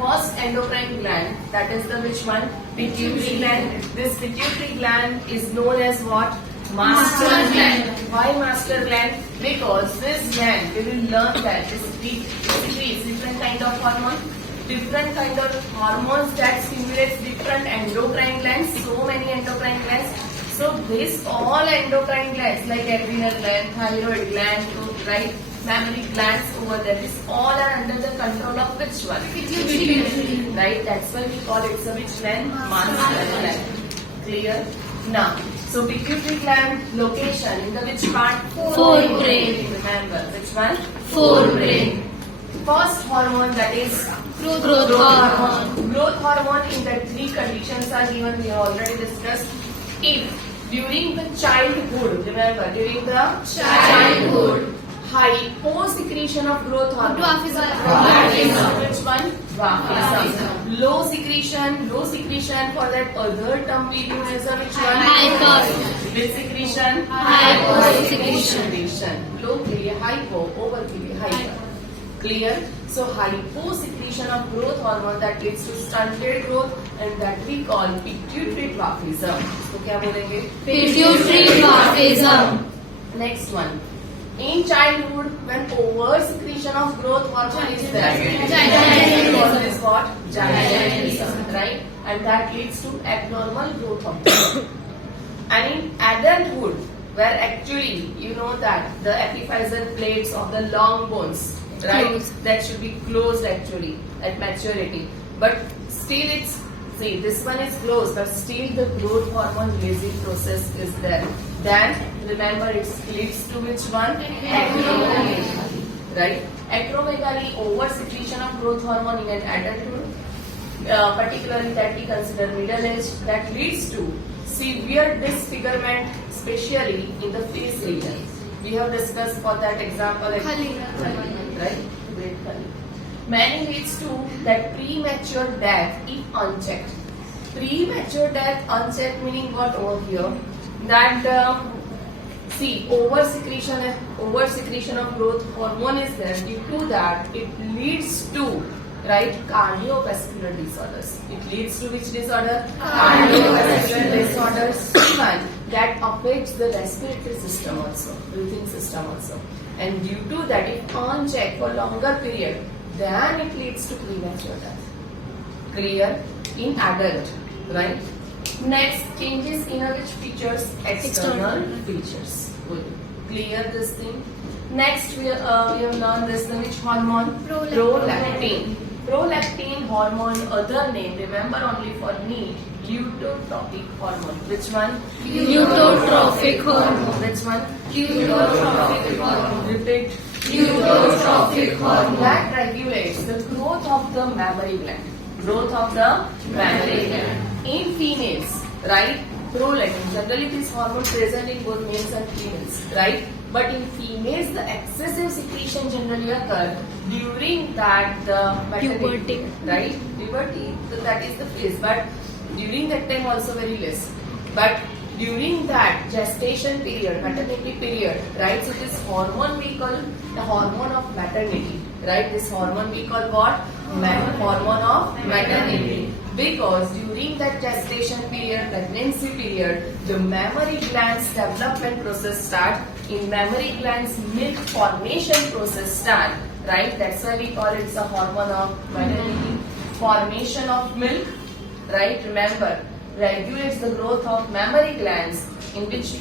first endocrine gland, that is the which one? Pituitary gland. This pituitary gland is known as what? Master gland. Why master gland? Because this gland, we will learn that it secretes different kind of hormones. Different kind of hormones that stimulates different endocrine glands. So many endocrine glands. So this all endocrine glands like adrenal gland, thyroid gland, right, mammary glands over there. This all are under the control of which one? Pituitary. Right. That's why we call it the which gland? Master gland. Clear? Now, so pituitary gland location in the which part? Forebrain. Remember which one? Forebrain. First hormone, that is Growth hormone. Growth hormone in the three conditions are given. We have already discussed. If during the childhood, remember during the childhood, hyposecretion of growth hormone. Dwarfism. Which one? Dwarfism. Low secretion for that other term we use as a which one? Hyper. Which secretion? Hyposecretion. Low के लिए hypo, over के लिए hyper. Clear? So hyposecretion of growth hormone that leads to stunted growth and that we call pituitary dwarfism. तो क्या बोलेंगे? Pituitary dwarfism. Next one. In childhood, when oversecretion of growth hormone is there, gigantism is what? Gigantism, right? And that leads to abnormal growth hormone. And in adulthood, where actually you know that the epiphyseal plates of the long bones, right, Closed. that should be closed actually at maturity, but still it's, see, this one is closed, but still the growth hormone releasing process is there. Then remember it leads to which one? Acromegaly, right? Acromegaly, over secretion of growth hormone in an adulthood, particularly that we consider middle age, that leads to severe disfigurement, especially in the face region. We have discussed for that example, right? Great color. Many leads to that premature death if unchecked. Premature death unchecked meaning what over here? That see, over secretion of growth hormone is there. Due to that, it leads to, right, cardiovascular disorders. It leads to which disorder? Cardiovascular disorders. Even that affects the respiratory system also, breathing system also. And due to that, if unchecked for longer period, then it leads to premature death. Clear? In adult, right? Next, changes in which features? External features. Good. Clear this thing? Next, we have learned this thing, which hormone? Prolactin. Prolactin hormone, other name, remember only for need, luteotrophic hormone. Which one? Luteotrophic hormone. Which one? Luteotrophic hormone. Repeat. Luteotrophic hormone. That regulates the growth of the mammary gland. Growth of the mammary gland. In females, right? Prolactin. Generally, this hormone present in both males and females, right? But in females, the excessive secretion generally occur during that the maternity, right? Puberty, so that is the phase. But during that time also very less. But during that gestation period, maternity period, right? So this hormone we call the hormone of maternity, right? This hormone we call what? Hormone of maternity. Because during that gestation period, pregnancy period, the mammary glands development process start. In mammary glands, milk formation process start, right? That's why we call it the hormone of maternity. Formation of milk, right? Remember, regulates the growth of mammary glands, in which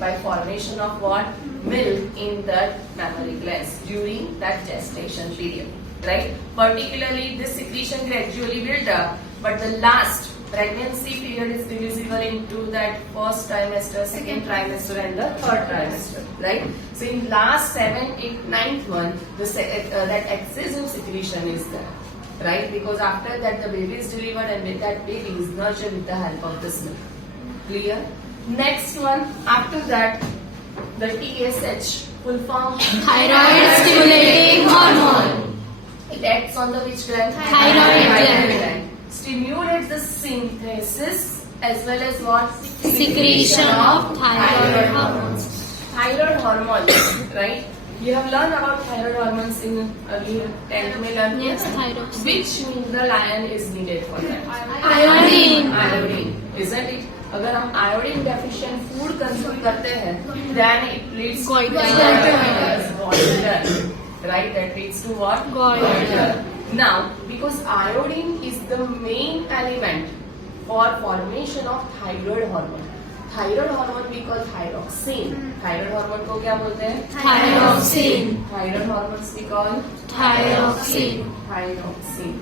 by formation of what? Milk in the mammary glands during that gestation period, right? Particularly, this secretion gradually build up, but the last pregnancy period is divisible into that first trimester, second trimester, and the third trimester, right? So in last 7, 8, 9th month, that excessive secretion is there, right? Because after that the baby is delivered and with that baby is nurtured with the help of this milk. Clear? Next one, after that, the TSH, full form? Thyroid stimulating hormone. It acts on the which gland? Thyroid gland. Stimulates the synthesis as well as what? Secretion of thyroid hormones. Thyroid hormone, right? You have learned about thyroid hormones in earlier 10th में learn किया Yes, था? thyroid. Which mineral ion is needed for that? Iodine. Iodine, isn't it? अगर हम iodine deficient food consume करते हैं, then it leads to goiter. Right? That leads to what? Goiter. Now, because iodine is the main element for formation of thyroid hormone. Thyroid hormone we call thyroxine. Thyroid hormone को क्या बोलते हैं? Thyroxine. Thyroid hormones we call Thyroxine. thyroxine.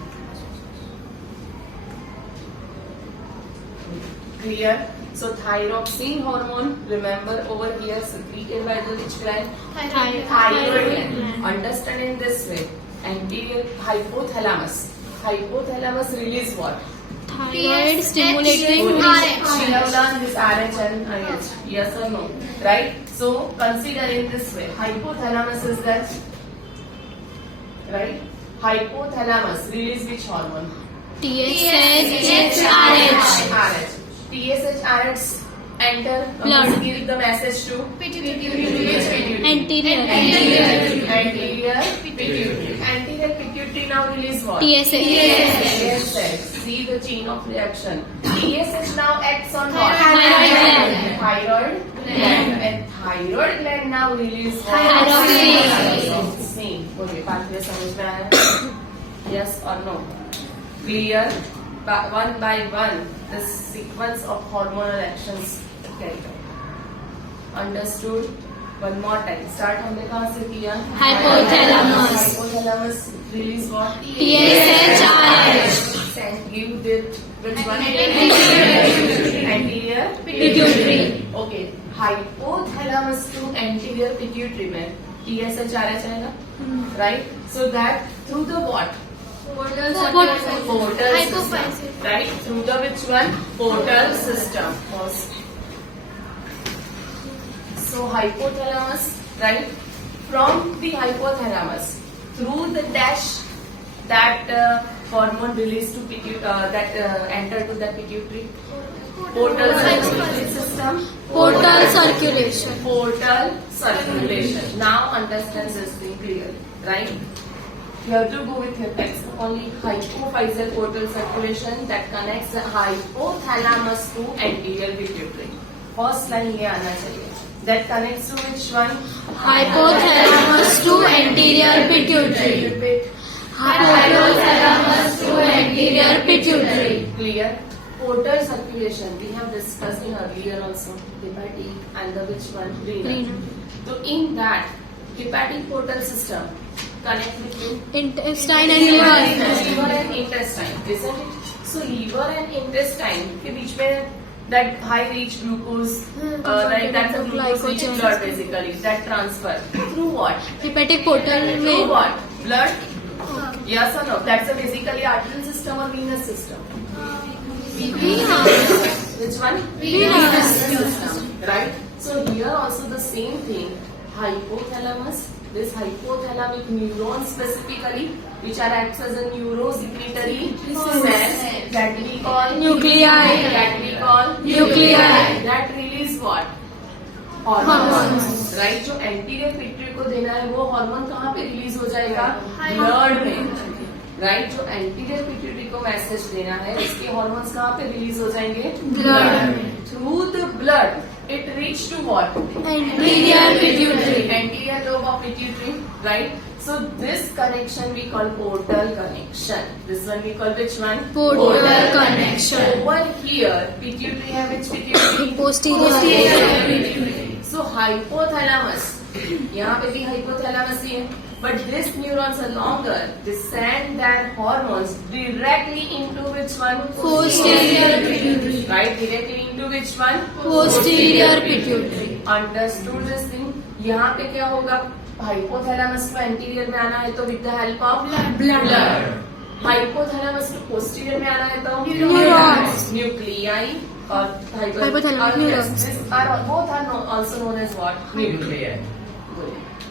Clear? So thyroxine hormone, remember over here secreted by the which gland? Thyroid gland. Understand in this way. Anterior hypothalamus. Hypothalamus release what? Thyroid stimulating We have learned this RH and IH. Yes or no? Right? So consider in this way. Hypothalamus is that. Right? Hypothalamus release which hormone? TSH, RH. TSH, RH enter. Blood. Give the message to Anterior. Anterior pituitary. Anterior pituitary now release what? TSH. TSH. See the chain of reaction. TSH now acts on what? Thyroid gland. Thyroid gland. And thyroid gland now release what? Thyroxine. Okay, pathway समझ में आया? Yes or no? Clear? One by one, the sequence of hormonal actions carried out. Understood? One more time. Start हमने कहाँ से किया? Hypothalamus. Hypothalamus release what? TSH, And give it which one? Anterior Pituitary. Okay. Hypothalamus to anterior pituitary में TSH आएगा, right? So that through the what? Portal system, right? Through the which one? Portal system. So hypothalamus, right? From the hypothalamus, through the dash that hormone released to pituitary, that enter to the pituitary. Portal system. Portal circulation. Portal circulation. Now understand this thing clearly, right? You have to go with your text. Only hypophyseal portal circulation that connects the hypothalamus to anterior pituitary. First line ये आना चाहिए. That connects to which one? Hypothalamus to anterior pituitary. Repeat. Hypothalamus to anterior pituitary. Clear? Portal circulation we have discussed in earlier also. Hepatic and the which one? Renal. So in that hepatic portal system connect between Intestine and liver. liver and intestine, isn't it? So liver and intestine के बीच में that high reach glucose, right? That's a glucose rich blood basically. That transfer through what? Hepatic portal Through में what? Blood? Yes or no? That's a basically arterial system or venous system. Which one? Venous system, right? So here also the same thing. Hypothalamus. This hypothalamic neurons specifically, which are acts as a neurosecretory cells that we call Nuclei. That release what? Hormones. Right? जो anterior pituitary को देना है वो hormone कहाँ पे release हो जाएगा? Blood में. राइट? जो anterior pituitary को मैसेज देना है इसके हार्मोन्स कहाँ पे रिलीज हो जाएंगे? Blood. Through the blood. It reached to what? Anterior pituitary. Anterior lobe of pituitary, right? So this connection we call portal connection. This one we call which one? Portal connection. Over here, pituitary have which pituitary? Posterior. Pituitary. So hypothalamus. यहाँ पे भी hypothalamus ही है. But these neurons are longer. They send their hormones directly into which one? Posterior pituitary. Right? Directly into which one? Posterior pituitary. Understood this thing? यहाँ पे क्या होगा? Hypothalamus को anterior में आना है तो with the help of blood. Hypothalamus को posterior में आना है तो Neurons. Nuclei or Hypothalamic neurons. Both are also known as what? Nuclei.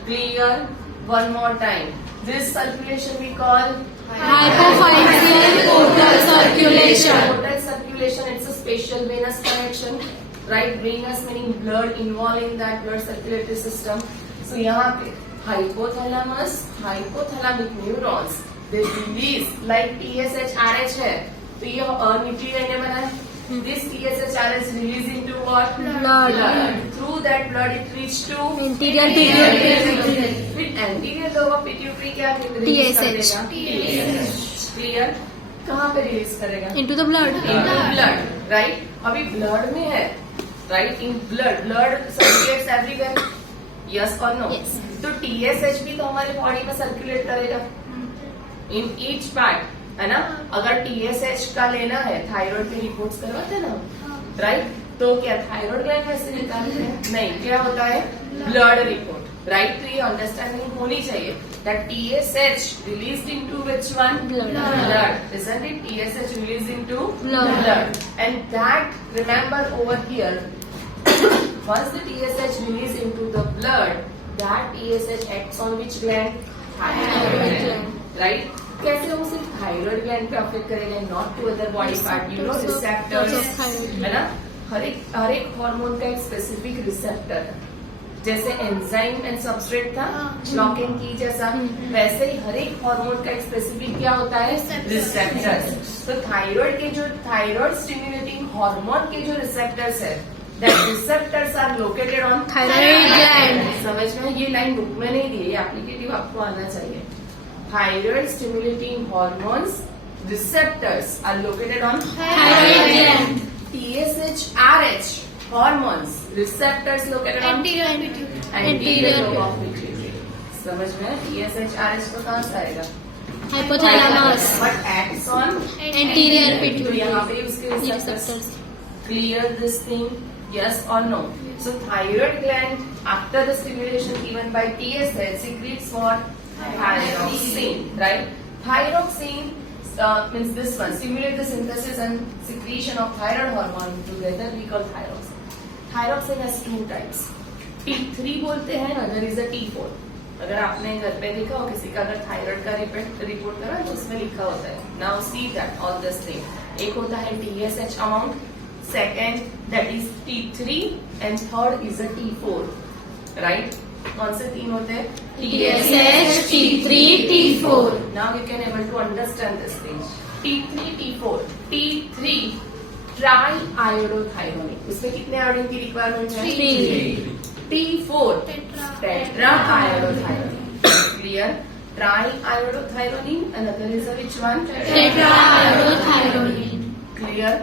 Clear? One more time. This circulation we call Hypophyseal portal circulation. Portal circulation. It's a special venous connection, right? Venous meaning blood involved in that blood circulatory system. So यहाँ पे hypothalamic neurons, they release like TSH RH है, तो ये nuclear ने बना है. This TSH RH release into what? Blood. Through that blood it reach to Anterior pituitary. फिर anterior lobe of pituitary क्या release कर TSH. देगा? Clear? कहाँ पे रिलीज करेगा? Into the blood. Into blood, right? अभी blood में है, right? In blood circulates everywhere. Yes or no? Yes. तो TSH भी तो हमारे बॉडी में सर्कुलेट करेगा. In each part, है ना? अगर TSH का लेना है, थायराइड के रिपोर्ट्स करवाते हैं ना, राइट? तो क्या थायराइड ग्लैंड में से निकालते हैं? नहीं, क्या होता है? Blood report, right? तो ये अंडरस्टैंडिंग होनी चाहिए that TSH released into which one? Blood. Isn't it? TSH released into Blood. And that, remember over here, once the TSH released into the blood, that TSH acts on which gland? Thyroid gland. Right? कैसे वो सिर्फ thyroid gland पे affect करेगा, not to other body part, you know receptors, है ना? हर एक hormone का एक स्पेसिफिक रिसेप्टर है. जैसे एंजाइम एंड सबस्ट्रेट था लॉक एंड की जैसा, वैसे ही हर एक हार्मोन का एक स्पेसिफिक क्या होता है? रिसेप्टर्स. तो थायराइड के जो थायराइड स्टिम्युलेटिंग हार्मोन के जो रिसेप्टर्स है, that receptors are located on Thyroid gland. समझ में? ये लाइन बुक में नहीं दी है, एप्लीकेटिव आपको आना चाहिए. Thyroid stimulating hormones receptors are located on Thyroid gland. TSH RH hormones receptors located on anterior lobe of pituitary. समझ में? TSH RH तो कहाँ से आएगा? Hypothalamus. But acts on Anterior तो pituitary. यहाँ पे उसके receptors. Receptors. Clear this thing? Yes or no? So thyroid gland after the stimulation given by TSH secretes what? Thyroxine, right? Thyroxine means this one, stimulate the synthesis and secretion of thyroid hormone together we call thyroxine. Thyroxine has two types. T3 बोलते हैं, other is a T4. अगर आपने घर पे देखा हो किसी का अगर थायराइड का रिपोर्ट करा तो उसमें लिखा होता है. Now see that all this thing. एक होता है TSH amount, second that is T3 and third is a T4, right? कौन से तीन होते हैं? TSH, T3, T4. Now you can able to understand this thing. T3, T4. T3 triiodothyronine. उसमें कितने आयोडीन की रिक्वायरमेंट है? 3. T4 tetraiodothyronine. Clear? Triiodothyronine. Another is a which one? Tetraiodothyronine. Clear?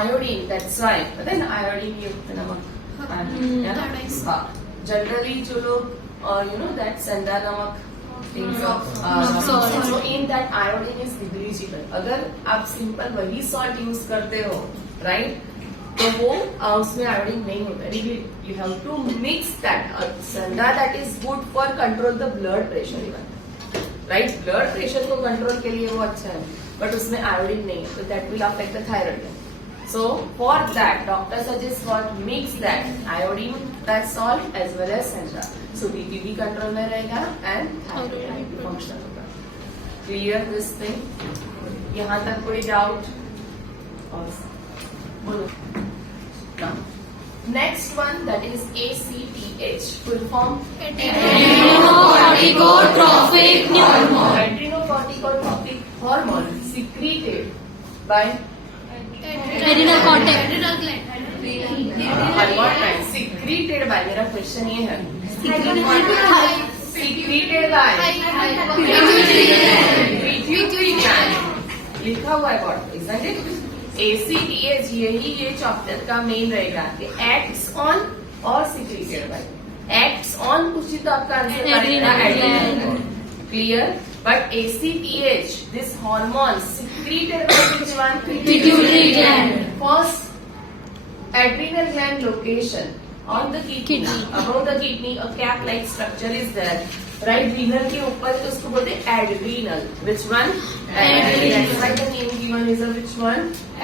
Iodine. That's why. पता है ना iodine युक्त नमक. हाँ. Generally जो लोग you know that सेंधा नमक things of salt. so in that iodine is negligible. अगर आप सिंपल वही सॉल्ट यूज करते हो, राइट, तो वो उसमें आयोडीन नहीं होता. You have to mix that. सेंधा that is good for control the blood pressure even, right? Blood pressure को कंट्रोल के लिए वो अच्छा है, बट उसमें आयोडीन नहीं है, तो that will affect the thyroid. So for that, doctor suggests what? Mix that iodine, that salt as well as Sandra. So BP भी कंट्रोल में रहेगा and thyroid फंक्शन होगा. Clear this thing? यहाँ तक कोई डाउट? बोलो. Now, next one that is ACTH. Full form? Adrenocorticotropic hormone. Adrenocorticotropic hormone secreted by Adrenal cortex. One more time. Secreted by. मेरा question ये है. Secreted by. Pituitary gland. लिखा हुआ है बोर्ड पे, isn't it? ACTH यही ये चैप्टर का मेन रहेगा कि acts on और secreted by. Acts on कुछ ही तो आपका आंसर करेगा adrenal. Clear? But ACTH, this hormone secreted by which one? Pituitary gland. First, adrenal gland location on the kidney. Above the kidney, a cap-like structure is there. Right, renal के ऊपर तो उसको बोलते हैं adrenal. Which one? Adrenal. That's why the name given is a which one?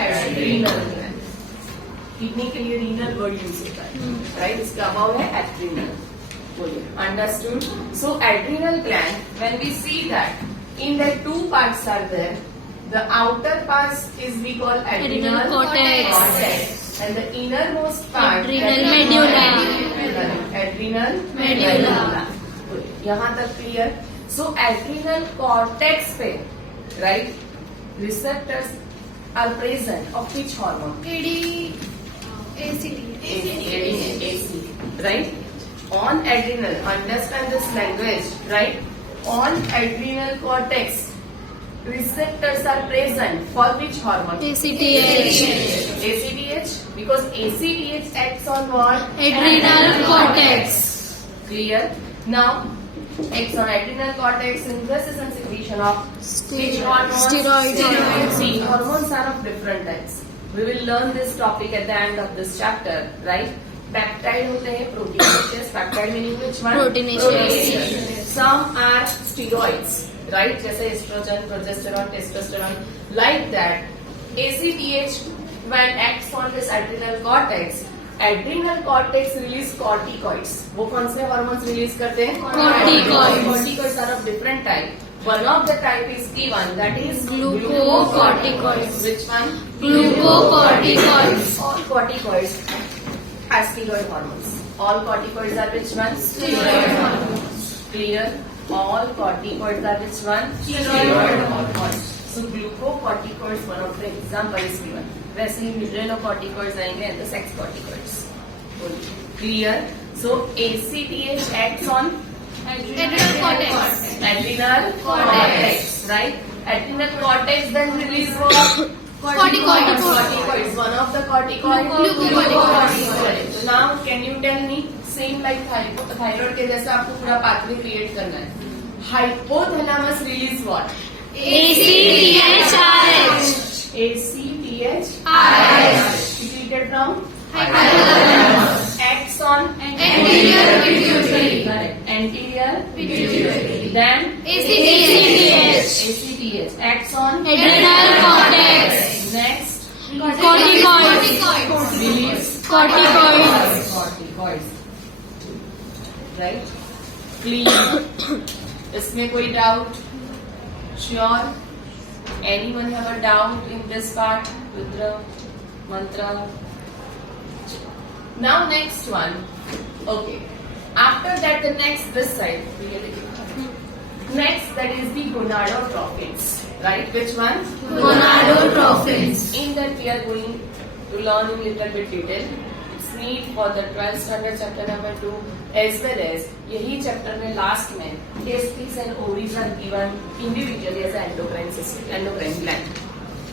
Adrenal gland. Kidney के लिए renal word use होता है. Right, इसका above है adrenal. Understood? So adrenal gland, when we see that in that two parts are there, the outer part is we call adrenal cortex, and the innermost part Adrenal medulla. Adrenal Medulla. Good. यहाँ तक clear. So adrenal cortex पे, right, receptors are present of which hormone? ACT, right? On adrenal, understand this language, right? On adrenal cortex, receptors are present for which hormone? ACTH. ACTH, because ACTH acts on what? Adrenal cortex. Clear? Now, acts on adrenal cortex, synthesis and secretion of which hormones? Steroids. See, hormones are of different types. We will learn this topic at the end of this chapter, right? Peptide होते हैं, proteinaceous. Peptide meaning which one? Proteinaceous. Some are steroids, right? जैसे estrogen, progesterone, testosterone, like that. ACTH, when acts on this adrenal cortex release corticoids. वो कौन से hormones release करते हैं? Corticoids. Corticoids are of different type. One of the type is T1, that is Glucocorticoids. Which one? Glucocorticoids. All corticoids are steroid hormones. All corticoids are which one? Steroid hormones. Clear? All corticoids are which one? Steroid hormones. So glucocorticoids, one of the example is given. वैसे ही mineralocorticoids आएंगे and the sex corticoids. Clear? So ACTH acts on Adrenal cortex. adrenal cortex, right? Adrenal cortex then release what? Corticoids. One of the corticoids. Glucocorticoids. So now can you tell me same like thyroid के जैसा आपको पूरा pathway create करना है. Hypothalamus release what? ACTH. ACTH. Secreted from Hypothalamus. acts on Anterior pituitary. Correct. Anterior Pituitary. Then ACTH. ACTH acts on Adrenal cortex. next Corticoids. release Corticoids. corticoids. Right? Clear? इसमें कोई doubt? Sure? Anyone have a doubt in this part? Rudra, mantra. Now next one. Okay. After that, the next this side. Next, that is the gonadotrophins. Right? Which one? Gonadotrophins. In that we are going to learn in little bit detail. It's need for the 12th standard chapter number 2 as well as यही chapter में last में testes and ovaries are given individually as an endocrine system, endocrine gland.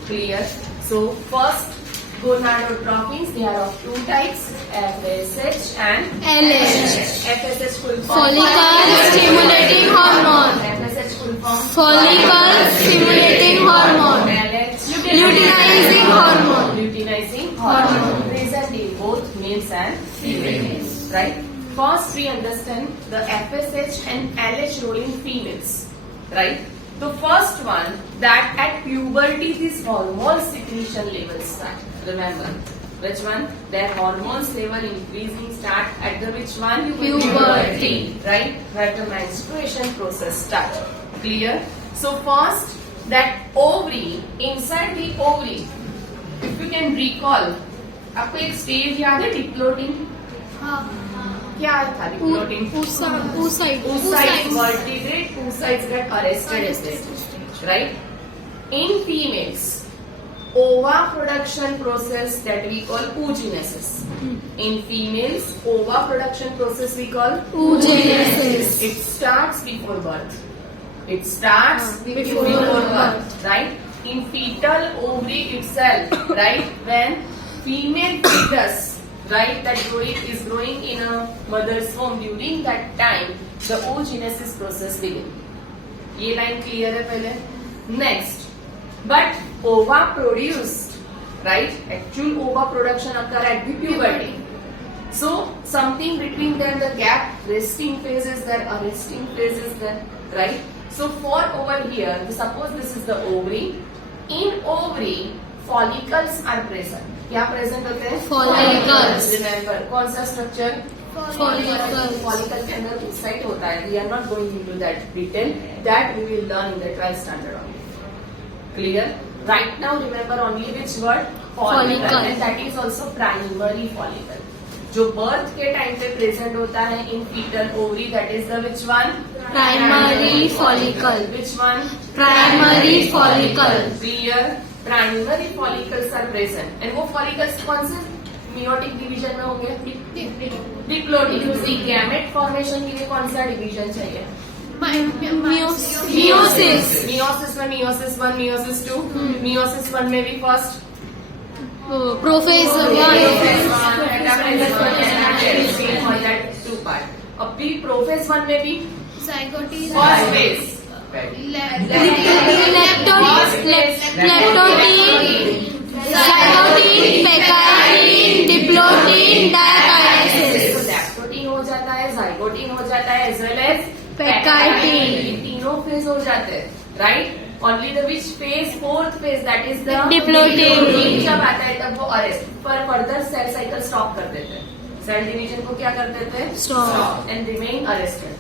Clear? So first gonadotrophins, they are of two types, FSH and LH. FSH full form. Follicle stimulating hormone. FSH full form. Follicle stimulating hormone. LH. Luteinizing hormone. Luteinizing hormone. Present in both males and females. Right? First we understand the FSH and LH role in females. Right? The first one, that at puberty these hormone secretion levels start. Remember, which one? Their hormones level increasing start at the which one? Puberty. Right? Where the menstruation process start. Clear? So first, that ovary, inside the ovary, if you can recall, आपको एक stage याद है डिप्लोटिंग? क्या था डिप्लोटिंग? Oocyte. Oocyte vertebrate, oocytes get arrested at this stage, right? In females, ova production process that we call oogenesis. In females, ova production process we call Oogenesis. It starts before birth. It starts Before birth, right? In fetal ovary itself, right? When female fetus, right, that is growing in a mother's womb, during that time, the oogenesis process begins. ये line clear है पहले? Next, but ova produced, right? Actual ova production occur at the puberty. So something between them, the gap, resting phase is there, a resting phase is there, right? So for over here, suppose this is the ovary. In ovary, follicles are present. क्या present होते हैं? Follicles. Remember, कौन सा structure? Follicles. Follicle के अंदर oocyte होता है. We are not going into that detail. That we will learn in the 12th standard only. Clear? Right now, remember only which word? Follicle. And that is also primary follicle. जो birth के time पे present होता है in fetal ovary, that is the which one? Primary follicle. Which one? Primary follicle. Clear? Primary follicles are present. And वो follicles कौन से meiotic division में होंगे? Diploidic. उसी gamete formation के लिए कौन सा division चाहिए? Meiosis. Meiosis में meiosis 1, meiosis 2. Meiosis 1 में भी first. Professor. For that two part. अब भी प्रोफेस 1 में भी Zygote. first phase. Leptotin. Zygote. Pectine. Diplotin. Diakinesis. तो लैक्टोटीन हो जाता है, जाइगोटीन हो जाता है, एज वेल एज Pectine. ये तीनों फेज हो जाते हैं, right? Only the which phase? Fourth phase, that is the Diplotin. जब आता है तब वो अरेस्ट पर फर्दर सेल साइकिल स्टॉप कर देते हैं। सेल डिवीजन को क्या कर देते हैं? Stop. And remain arrested.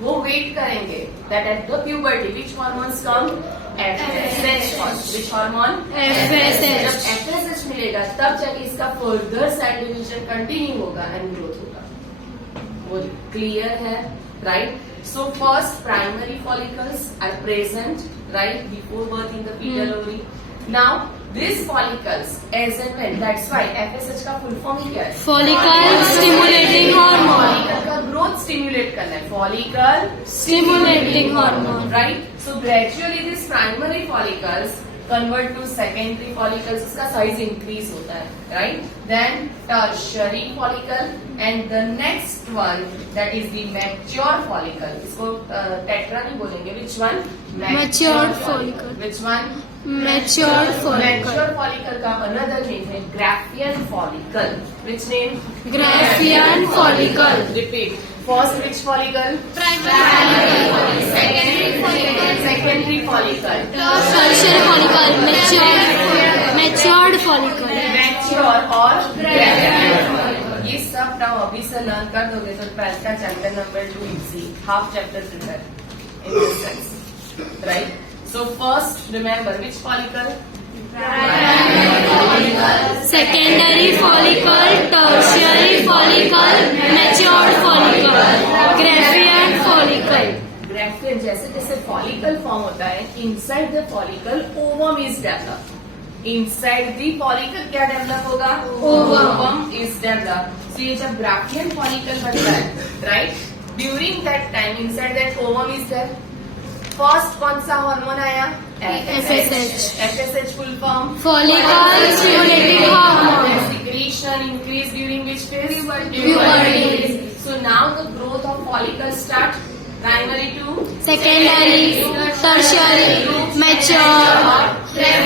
वो वेट करेंगे that at the puberty which hormones come? FSH. Which hormone? FSH. जब FSH मिलेगा तब जाके इसका फर्दर सेल डिवीजन कंटिन्यू होगा एंड ग्रोथ होगा। वो क्लियर है, right? So first primary follicles are present right before birth in the fetal ovary. Now these follicles as and when, that's why FSH का full form ही क्या है? Follicle stimulating hormone. Follicle का growth stimulate करना है, follicle Stimulating hormone. right? So gradually these primary follicles convert to secondary follicles, उसका size increase होता है, right? Then tertiary follicle and the next one that is the mature follicle. इसको tetra नहीं बोलेंगे. Which one? Matured follicle. Which one? Matured follicle. Mature follicle का another name है Graafian follicle. Which name? Graafian follicle. Repeat. First which follicle? Primary follicle. Secondary follicle. Secondary follicle. Tertiary follicle. Matured follicle. Mature और ग्रेवियन। ये सब now अभी से learn कर दोगे तो ट्वेल्थ का chapter number 2 easy, half chapter prepare in this sense, right? So first remember which follicle? Secondary follicle. Tertiary follicle. Matured follicle. Graafian follicle. Graafian जैसे जैसे फॉलिकल फॉर्म होता है, inside the follicle ovum is develop. Inside the follicle क्या develop होगा? Ovum is develop. So ये जब Graafian follicle बनता है, right, during that time inside that ovum is there. First कौन सा हार्मोन आया? FSH. FSH full form? Follicle stimulating hormone. Secretion increase during which phase? Puberty. So now the growth of follicles start primary to Secondary. Tertiary. Mature.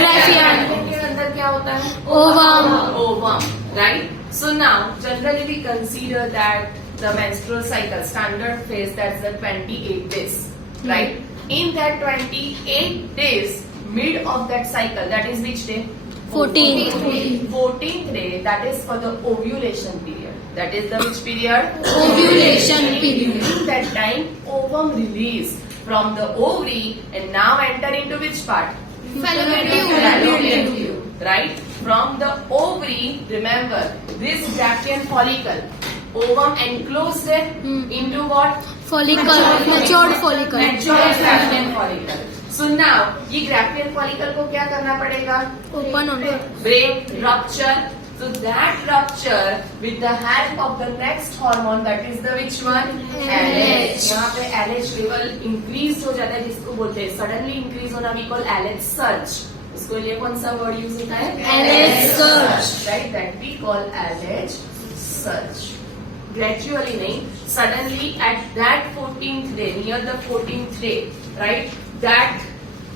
Graafian. के अंदर क्या होता है? Ovum. Ovum, right? So now generally we consider that the menstrual cycle standard phase, that's the 28 days, right? In that 28 days, mid of that cycle, that is which day? 14th. 14th day, that is for the ovulation period. That is the which period? Ovulation period. During that time, ovum release from the ovary and now enter into which part? Fallopian Fallopian tube, right? From the ovary, remember, this Graafian follicle, ovum enclosed into what? Follicle. Matured follicle. Mature Graafian follicle. So now, ये Graafian follicle को क्या करना पड़ेगा? Open on Break, rupture. So that rupture with the help of the next hormone, that is the which one? LH. यहाँ पे LH level increase हो जाता है, जिसको बोलते हैं suddenly increase होना, we call LH surge. उसको लिए कौन सा word use होता है? LH surge. Right, that we call LH surge. Gradually नहीं, suddenly at that 14th day, near the 14th day, right, that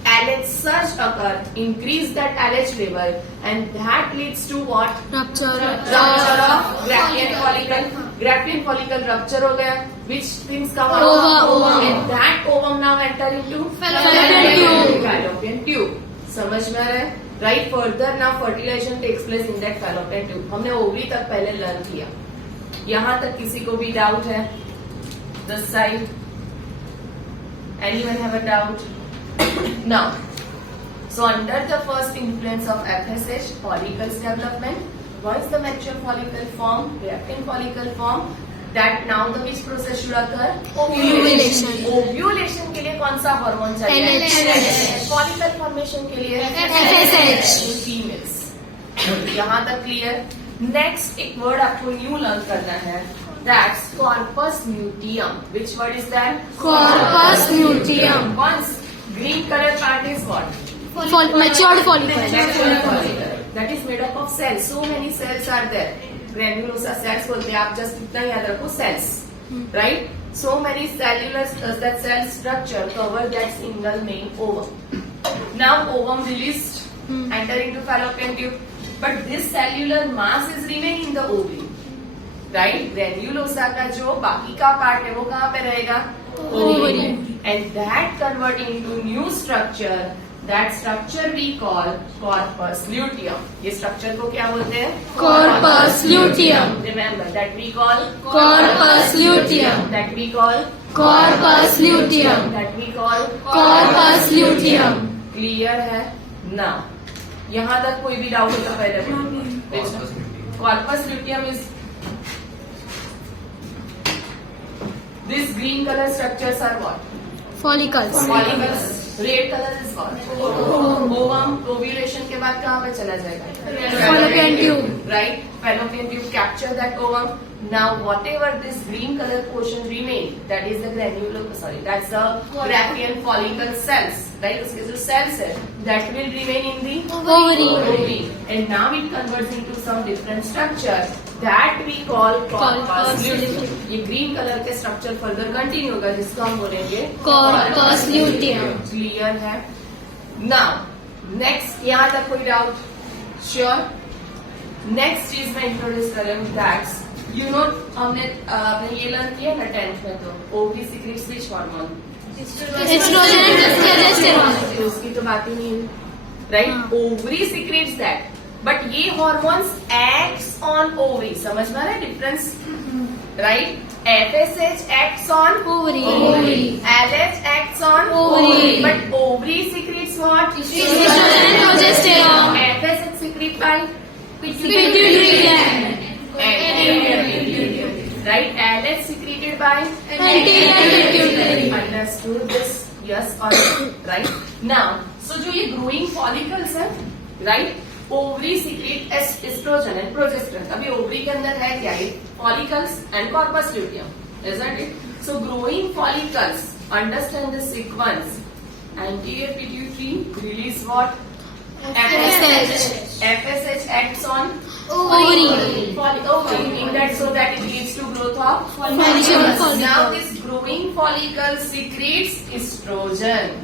LH surge occurs, increase that LH level, and that leads to what? Rupture. Rupture of Graafian follicle. Graafian follicle rupture हो गया, which things come out? Ovum. And that ovum now enter into Fallopian tube. Fallopian tube. समझ में आ रहा है? Right, further now fertilization takes place in that fallopian tube. हमने ovary तक पहले लर्न किया। यहाँ तक किसी को भी डाउट है? This side? Anyone have a doubt? Now, so under the first influence of FSH, follicles development, once the mature follicle form, reactant follicle form, that now the which process should occur? Ovulation. Ovulation के लिए कौन सा hormone चाहिए? LH. Follicle formation के लिए FSH. Females. यहाँ तक clear. Next एक वर्ड आपको न्यू लर्न करना है. That's corpus luteum. Which word is that? Corpus luteum. Once green color part is what? Matured follicle. Mature follicle. That is made up of cells. So many cells are there. Granulosa cells बोलते हैं. आप just इतना याद रखो cells, right? So many cellular that cell structure cover that single main ovum. Now ovum released, enter into fallopian tube, but this cellular mass is remaining in the ovary, right? Granulosa का जो बाकी का part है वो कहाँ पे रहेगा? Ovary. And that convert into new structure. That structure we call corpus luteum. ये structure को क्या बोलते हैं? Corpus luteum. Remember that we call Corpus luteum. that we call Corpus luteum. that we call Corpus luteum. Clear है? Now यहाँ तक कोई भी डाउट हो तो पहले corpus luteum is this green color structures are what? Follicles. Follicles. Red colour is ovum. Ovulation के बाद कहाँ पे चला जाएगा? Fallopian tube. Right. fallopian tube capture that ovum. Now whatever this green color portion remain, that is the that's the Brachyan follicle cells, right? उसके जो cells है, that will remain in the Ovary. and now it converts into some different structure that we call corpus luteum. ये green color के structure further continue होगा जिसको हम बोलेंगे Corpus luteum. Clear है? Now next यहाँ तक कोई डाउट? श्योर. नेक्स्ट चीज मैं इंट्रोड्यूस कर रही हूँ. दैट्स यू नो हमने ये लर्न किया ना 10th में. तो ovary secrets which hormone? Estrogen and progesterone. उसकी तो बात ही नहीं है, right? Ovary secrets that, but ये हॉर्मोन्स एक्ट्स ऑन ओवरी. समझ में आ रहा है difference? Right. FSH acts on Ovary. LH acts on Ovary. but ovary secretes what? Estrogen and progesterone. FSH secrete by Pituitary gland. anterior. Right? LH secreted by Anterior pituitary. Understood this? Yes or no? Right? Now, so जो ये growing follicles है, right? Ovary secrete estrogen and progesterone. अभी ovary के अंदर है क्या? ये follicles and corpus luteum, isn't it? So growing follicles, understand the sequence. Anterior pituitary release what? FSH. FSH acts on Ovary. ovary in that, so that it leads to growth of Mature follicle. Now this growing follicle secretes estrogen.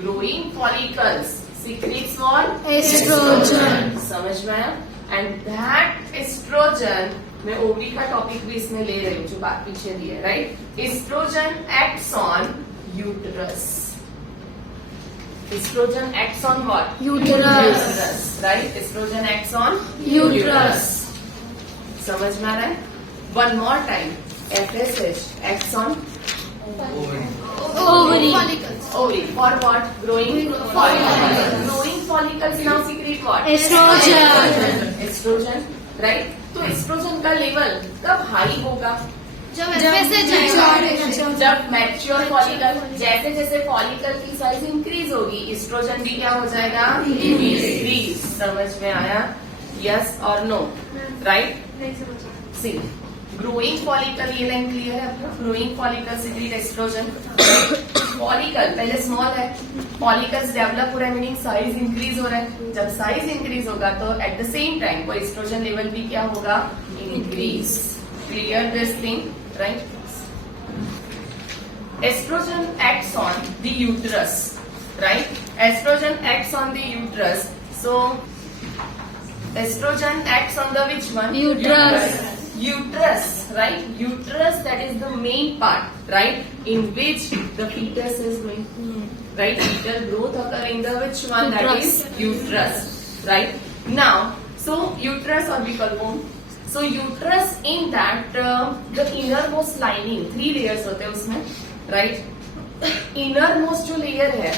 Growing follicles secretes what? Estrogen. समझ में आया? And that oestrogen, मैं ovary का topic भी इसमें ले रही हूँ जो बात पीछे दी है, right? Estrogen acts on uterus. Estrogen acts on what? Uterus. Right? Estrogen acts on Uterus. समझ में आ रहा है? One more time. FSH acts on Ovary. ovary. For what? Growing follicles. Growing follicles now secrete what? Estrogen. Estrogen, right? तो oestrogen का level कब high होगा? जब FSH जब मैच्योर फॉलिकल, जैसे जैसे फॉलिकल की साइज इंक्रीज होगी, एस्ट्रोजन भी क्या हो जाएगा? इंक्रीज. समझ में आया? यस और no? Right. See growing follicle, ये लाइन क्लियर है आपका? Growing follicle secrete estrogen. Follicle पहले स्मॉल है, फॉलिकल्स डेवलप हो रहा है, मीनिंग साइज इंक्रीज हो रहा है. जब साइज इंक्रीज होगा तो एट द सेम टाइम वो एस्ट्रोजन लेवल भी क्या होगा? Increase. Clear this thing, right? Estrogen acts on the uterus, right? Estrogen acts on the uterus. So estrogen acts on the which one? Uterus. Uterus, right? Uterus, that is the main part, right? In which the fetus is going, right? Fetal growth occur in the which one? That is uterus, right? Now, so uterus or we call womb. So uterus, in that the innermost lining, 3 layers होते हैं उसमें, right? Innermost जो layer है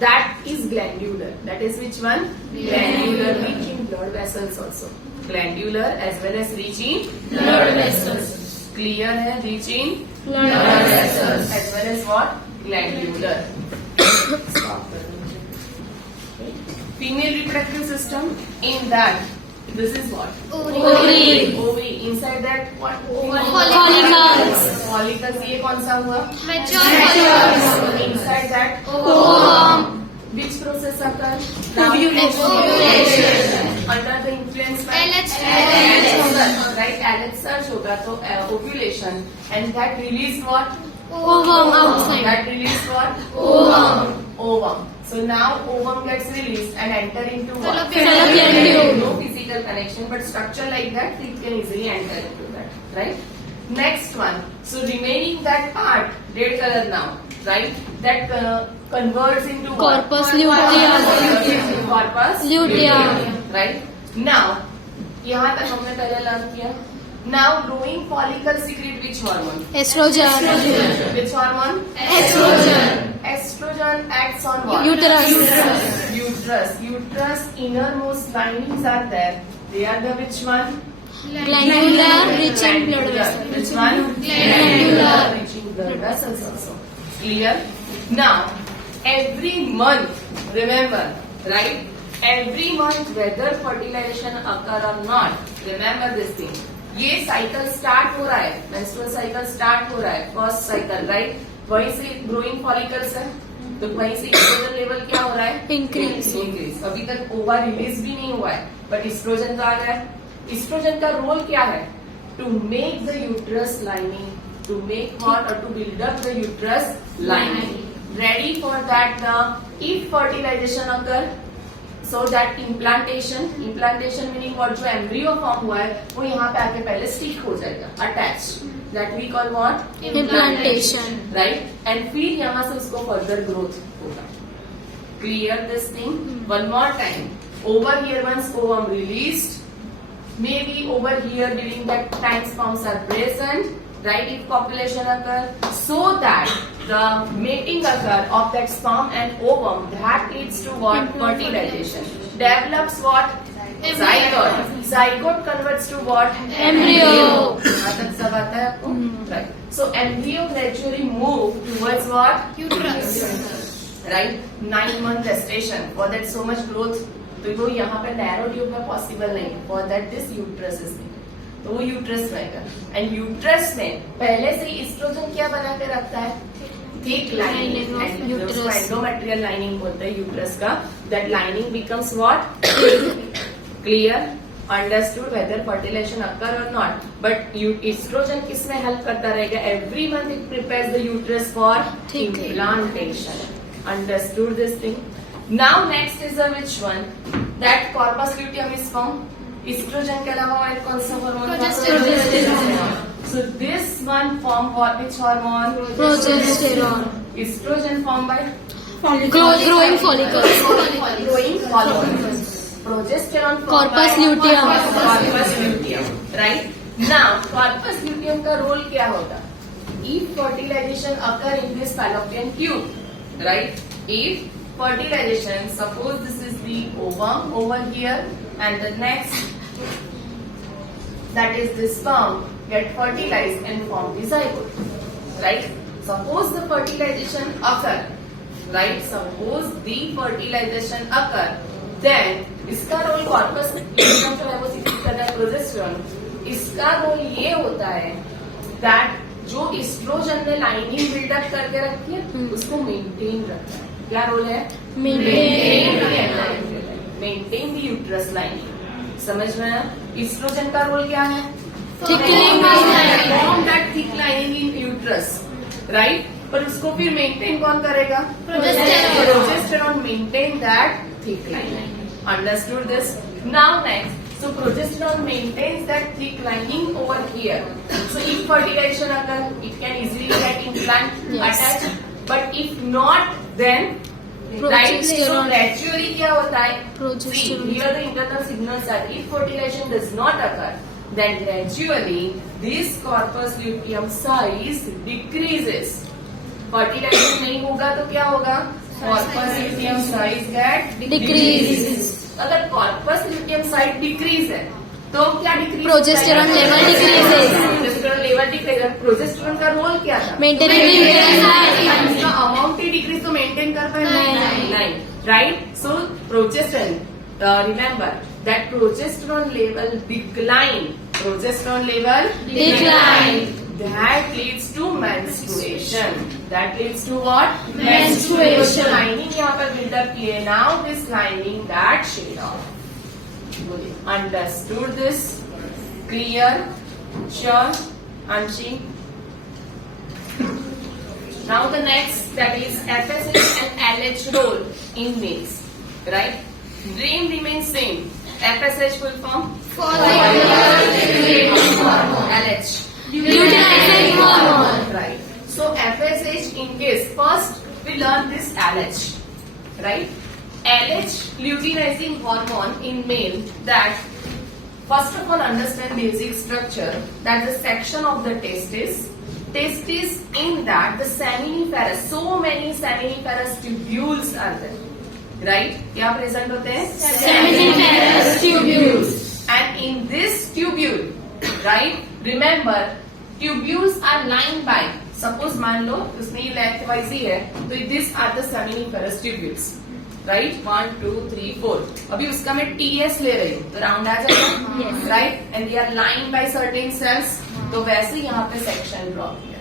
that is glandular. That is which one? Glandular, reaching blood vessels also. Glandular as well as reaching Blood vessels. Clear है? Reaching Blood vessels. as well as what? Glandular. Female reproductive system, in that this is what? Ovary. Ovary. Inside that what? Follicles. Follicles. ये कौन सा हुआ? Mature. Inside that Ovum. which process occurs? Ovulation. Under the influence by LH. right? LH surge होगा तो ovulation, and that release what? Ovum outside. That release what? Ovum. Ovum. So now ovum gets released and enter into what? Fallopian tube. No physical connection, but structure like that, it can easily enter into that, right? Next one. So remaining that part, red color now, right? That converts into what? Corpus luteum. Corpus Luteum. right? Now, यहाँ तक हमने पहले learn किया. Now, growing follicle secrete which hormone? Estrogen. Which hormone? Estrogen. Estrogen acts on what? Uterus. Uterus. Uterus innermost linings are there. They are the which one? Glandular reaching blood vessels. Which one? Glandular. Reaching blood vessels also. Clear? Now, every month, remember, right? Every month, whether fertilization occur or not, remember this thing. ये cycle start हो रहा है, menstrual cycle start हो रहा है, first cycle, right? वहीं से growing follicles है, तो वहीं से एस्ट्रोजन लेवल क्या हो रहा है? Increase. इंक्रीज. अभी तक ओवा रिलीज भी नहीं हुआ है, बट एस्ट्रोजन का आ गया है. एस्ट्रोजन का रोल क्या है? To make the uterus lining, to make what, और to build up the uterus lining. Ready for that the if fertilization occur, so that implantation meaning what, जो embryo form हुआ है वो यहाँ पे आके पहले stick हो जाएगा, attached, that we call what? Implantation. Right? And फिर यहाँ से उसको further growth होगा. Clear this thing? One more time. Over here once ovum released, maybe over here during that time sperms are present, right? If copulation occur, so that the mating occur of that sperm and ovum, that leads to what? Fertilization. Develops what? Zygote. Zygote converts to what? Embryo. यहाँ तक सब आता है आपको? Right. So embryo gradually move towards what? Uterus. Right? 9 month gestation. For that so much growth. तो वो यहाँ पे narrow tube में possible नहीं. For that this uterus is there. तो वो यूट्रस रहेगा. एंड यूट्रस में पहले से एस्ट्रोजन क्या बना के रखता है? Thick lining. उसको एंडोमेट्रियल लाइनिंग बोलते हैं यूट्रस का. That lining becomes what? Clear? Understood? Whether fertilization occur और नॉट, बट एस्ट्रोजन किसमें हेल्प करता रहेगा? Every month it prepares the uterus for implantation. Understood this thing? Now next is the which one? That corpus luteum is form. Estrogen के अलावा और कौन सा hormone? Progesterone. So this one form what, which hormone? Progesterone. Estrogen formed by Growing follicles. growing follicles. Progesterone formed Corpus by luteum. corpus luteum. Right? Now corpus luteum का role क्या होगा? If fertilization occur in this fallopian tube, right? If fertilization, suppose this is the ovum over here, and the next, that is the sperm get fertilized and form the zygote, right? Suppose the fertilization occur, right? Suppose the fertilization occur, then इसका role corpus luteum जो है वो secrete करना है progesterone. इसका role ये होता है that जो एस्ट्रोजन ने लाइनिंग बिल्डअप करके रखी है उसको मेंटेन रखना है. क्या रोल है? Maintain the uterus lining. समझ में आया? एस्ट्रोजन का रोल क्या है? Form that thick lining in uterus, right? पर उसको फिर मेंटेन कौन करेगा? Progesterone maintain that thick lining. Understood this? Now next, so progesterone maintains that thick lining over here. So if fertilization occur, it can easily get implant attached. But if not, then right? So gradually क्या होता है? See, here the internal signals are if fertilization does not occur, then gradually this corpus luteum size decreases. Fertilization नहीं होगा तो क्या होगा? corpus luteum size get Decrease. अगर corpus luteum size decrease है तो क्या decrease? Progesterone level decreases. Progesterone level decrease. Progesterone का रोल क्या था? Maintaining इसका अमाउंट ही डिक्रीज तो मेंटेन कर पाए नहीं, right? So progesterone, remember that progesterone level decline, progesterone level decline. that leads to menstruation. That leads to what? Menstruation. Lining यहाँ पर बिल्डअप की है. Now this lining that shade off. Understood this? Clear? Sure? Anshi? Now the next, that is FSH and LH role in males, right? Name remains same. FSH full form? LH. Luteinizing hormone. Right. So FSH in case, first we learn this LH, right? LH, luteinizing hormone in male, that first of all understand basic structure, that the section of the testis in that the seminiferous, so many seminiferous tubules are there, right? क्या present होते हैं? Seminiferous tubules. And in this tubule, right? Remember, tubules are lined by, suppose मान लो उसने ये lengthwise ही है, तो these are the seminiferous tubules. Right 1 2 3 4 अभी उसका मैं TS ले रही हूँ तो राउंड आ जाएगा, right? And they are line by certain cells, तो वैसे यहाँ पे सेक्शन ड्रॉ किया.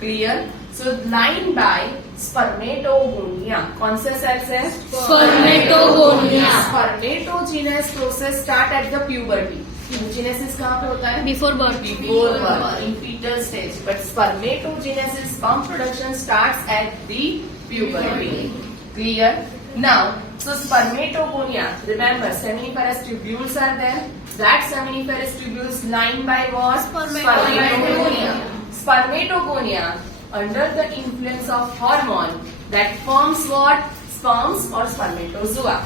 Clear? So line by spermatogonia. कौन से सेल्स है? Spermatogonia. Spermatogenesis process start at the puberty. Oogenesis कहाँ पे होता है? Before birth. Before birth, in fetal stage. But spermatogenesis, sperm production starts at the puberty. Clear? Now, so spermatogonia, remember seminiferous tubules are there. That seminiferous tubules lined by what? Spermatogonia. Spermatogonia, under the influence of hormone, that forms what? Sperms or spermatozoa.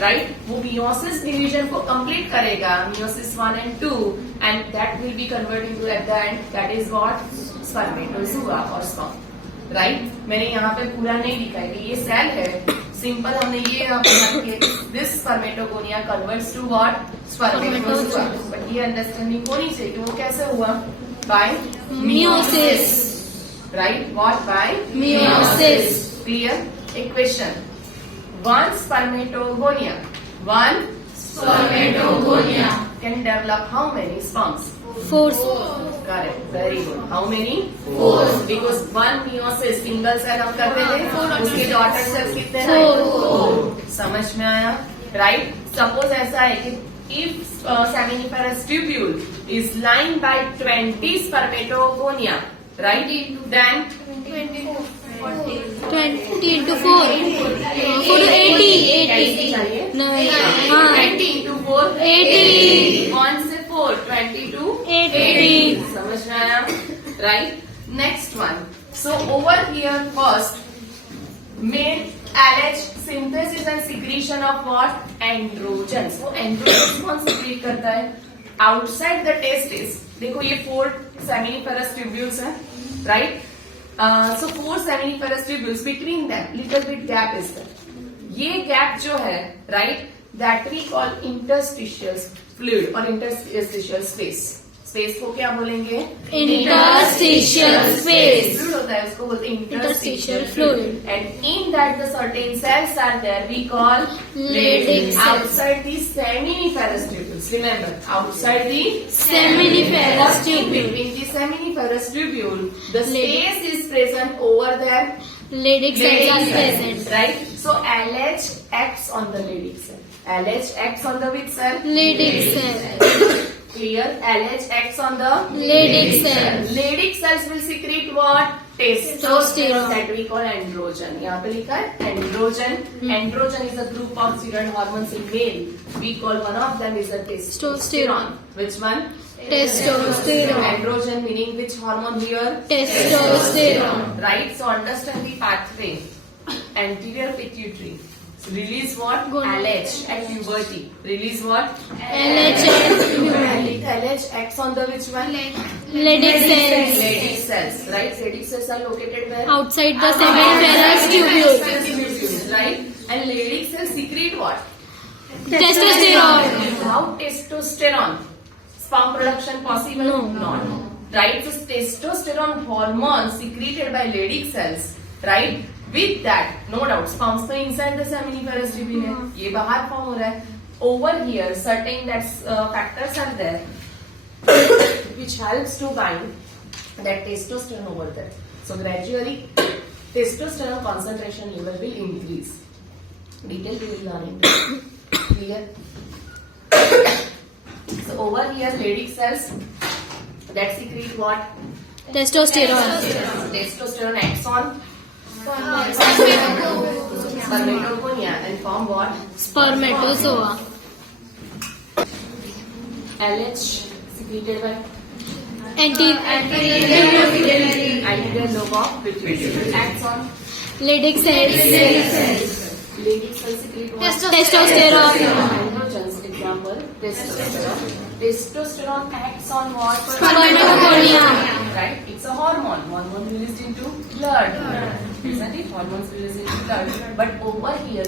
Right? वो meiosis division को complete करेगा, meiosis 1 and 2, and that will be converted into at the end, that is what? Spermatozoa or sperm. Right? मैंने यहाँ पे पूरा नहीं लिखा है कि ये सेल है, सिंपल हमने ये यहाँ पे this spermatogonia converts to what? Spermatozoa. But ये अंडरस्टैंडिंग होनी चाहिए कि वो कैसे हुआ? By Meiosis. Right? What? By Meiosis. Clear? एक question. One spermatogonia can develop how many sperms? 4. Correct. Very good. How many? 4. Because one meiosis single cell हम करते थे, उसके daughter cells कितने हैं? 4. समझ में आया? Right? Suppose ऐसा है कि if seminiferous tubule is lined by 20 spermatogonia, right? Then 20 into 4. 4 to 80. चाहिए? नहीं. 20 into 4? 80. 1 से 4, 20 to 80. समझ में आया? Right? Next one. So over here first, main LH synthesis and secretion of what? Androgens. वो androgens कौन secrete करता है? Outside the testis. देखो ये 4 seminiferous tubules हैं, right? So 4 seminiferous tubules, between them little bit gap is there. ये gap जो है, right? That we call interstitial fluid or interstitial space. Space को क्या बोलेंगे? Interstitial space. फ्लूइड होता है, उसको बोलते हैं Interstitial fluid. And in that the certain cells are there, we call Leydig cells. outside the seminiferous tubules. Remember, outside the Seminiferous tubule. between the seminiferous tubule, the space is present over there. Leydig cells are present. Right? So LH acts on the Leydig cell. LH acts on the which cell? Leydig cell. Clear? LH acts on the Leydig cell. Leydig cells will secrete what? Testosterone. That we call androgen. यहाँ पे लिखा है androgen. Androgen is a group of steroid hormones in male. We call one of them is the testosterone. Which one? Testosterone. Androgen meaning which hormone here? Testosterone. Right? So understand the pathway. Anterior pituitary. Release what? LH at puberty. Release what? LH at puberty. LH acts on the which one? Leydig cells. Leydig cells. Right? Leydig cells are located where? Outside the seminiferous tubule. And Leydig cells secrete what? Testosterone. Without testosterone, sperm production possible? No. Not. Right? So testosterone hormone secreted by Leydig cells. Right? With that, no doubt, sperms तो inside the seminiferous tubule है, ये बाहर form हो रहा है. Over here, certain factors are there which helps to bind that testosterone over there. So gradually, testosterone concentration level will increase. Detail we will learn into. Clear? So over here, Leydig cells that secrete what? Testosterone. Testosterone acts on spermatogonia and form what? Spermatozoa. LH secreted by anterior lobe of pituitary. Acts on Leydig cells. Leydig cells secrete what? Testosterone. Androgens, example, testosterone. Testosterone acts on what? Spermatogonia. Right? It's a hormone. Hormone released into blood. Isn't it? Hormones released into blood. But over here,